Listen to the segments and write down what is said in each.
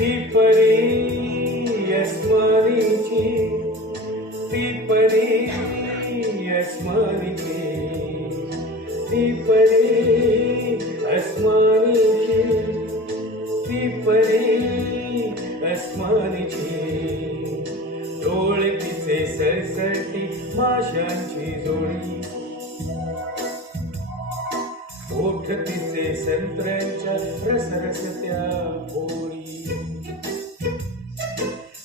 ती परी अस्मानीची, ती परी अस्मानीची, ती परी अस्मानीची, ती परी अस्मानीची. डोळे तिचे सरसरती माशांची जोडी, ओठ तिचे संत्र्यांच्या रसरसत्या पोळी.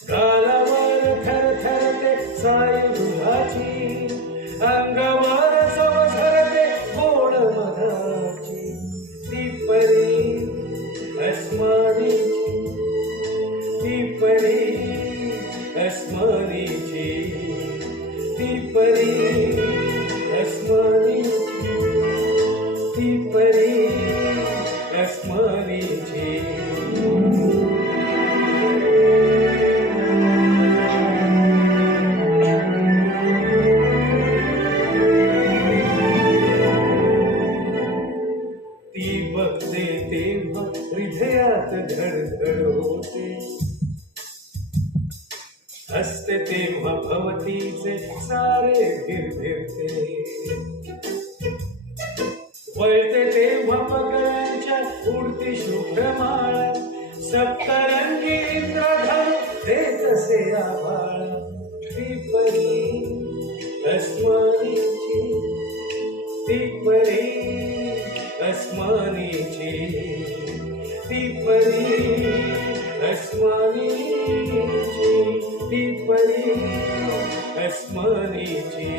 गालावर थरथरते साय दुधाची, अंगावर सवसरते गोड मधाची. ती परी अस्मानीची, ती परी अस्मानीची, ती परी अस्मानीची, ती परी अस्मानीची. ती बघते तेव्हा हृदयात धडधड होते, हसते तेव्हा भवतीचे सारे भिरभिरते, वळते तेव्हा पगड्यांच्या उडती शुभ्रमाळ, सप्तरंगी इंद्रधनु देत असे आभाळ. ती परी अस्मानीची, ती परी अस्मानीची, ती परी अस्मानीची, ती परी अस्मानीची.